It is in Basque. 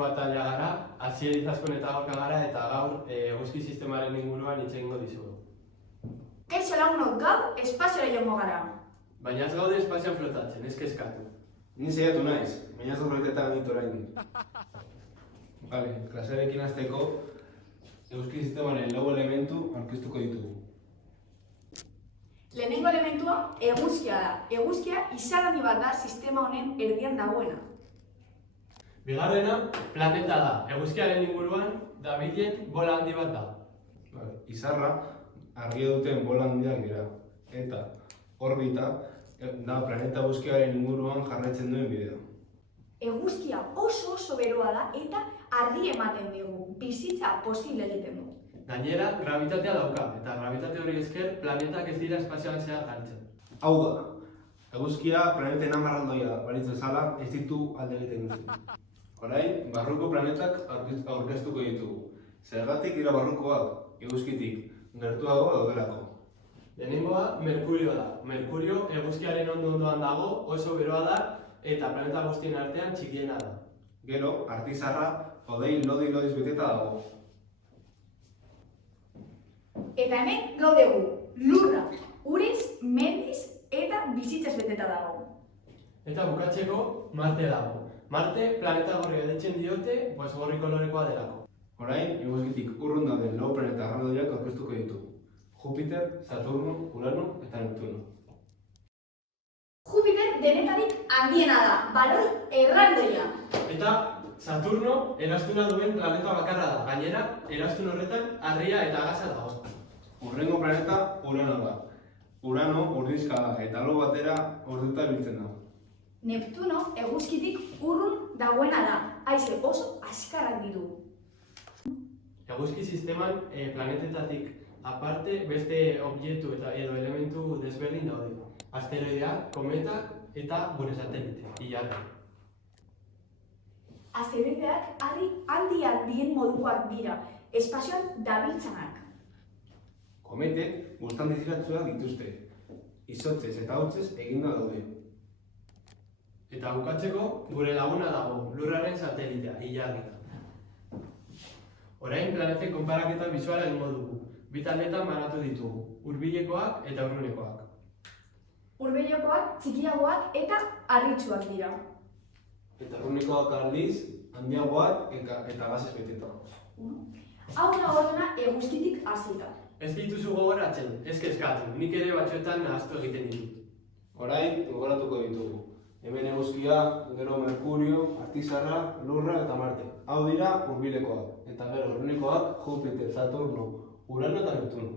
bat taldea gara, Asier Izaskun eta Gorka gara, eta gaur eguzki sistemaren inguruan hitz egingo dizugu. Kaixo lagunok, gaur espaziora joango gara. Baina ez gaude espazioan flotatzen, ez kezkatu. Ni saiatu naiz, baina ez dut horretetan ditu oraindik. Vale, klasearekin hasteko eguzki sistemaren lau elementu aurkeztuko ditugu. Lehenengo elementua eguzkia da. Eguzkia izar handi bat da sistema honen erdian dagoena. Bigarrena, planeta da. Eguzkiaren inguruan dabilen bola handi bat da. Vale, izarra argia duten bola handiak dira. Eta orbita da planeta eguzkiaren inguruan jarraitzen duen bidea. Eguzkia oso beroa da eta argi ematen digu. Bizitza posible egiten du. Gainera, gravitatea dauka, eta gravitate hori esker planetak ez dira espazioan zehar galtzen. Hau da, eguzkia planeten amarraldoia balitz bezala ez ditu alde egiten duzu. Orain, barruko planetak aurkeztuko ditugu. Zergatik dira barrukoak, eguzkitik gertuago daudelako. Lehenengoa, Merkurio da. Merkurio eguzkiaren ondoan dago, oso beroa da, eta planeta guztien artean txikiena da. Gero, artizarra hodei lodiz beteta dago. Eta hemen gaudegu, lurra, urez, mendiz eta bizitzaz beteta dago. Eta bukatzeko, Marte dago. Marte planeta gorria deitzen diote, pues gorri kolorekoa delako. Orain, eguzkitik urrun dauden lau planeta erraldoiak aurkeztuko ditugu. Jupiter, Saturno, Urano eta Neptuno. Jupiter denetarik handiena da, baloi erraldoia. Eta Saturno eraztuna duen planeta bakarra da. Gainera, eraztun horretan harria eta gasa dago. Hurrengo planeta Urano da. Urano urdizka da eta lo batera orduta biltzen da. Neptuno eguzkitik urrun dagoena da, haize oso azkarrak ditu. Eguzki sisteman planetetatik aparte beste objektu eta edo elementu desberdin daude. Asteroideak, kometak eta gure satelite, ilarra. Asteroideak handiak dien modukoak dira, espazioan dabiltzanak. Kometek guztan diziratzuak dituzte. Izotzez eta hotzez eginda daude. Eta bukatzeko, gure laguna dago, lurraren satelitea, ilarra. Orain planeten konparaketa bisuala egingo dugu. Bi taldetan banatu ditugu, hurbilekoak eta urrunekoak. Hurbilekoak, txikiagoak eta harritsuak dira. Eta urrunekoak aldiz, handiagoak eta gazez beteta. Hau da ordena eguzkitik hasita. Ez dituzu gogoratzen, ez kezkatu, nik ere batzuetan nahaztu egiten ditut. Orain, gogoratuko ditugu. Hemen eguzkia, gero Merkurio, artizarra, lurra eta Marte. Hau dira hurbilekoak. Eta gero urrunekoak Jupiter, Saturno, Urano eta Neptuno.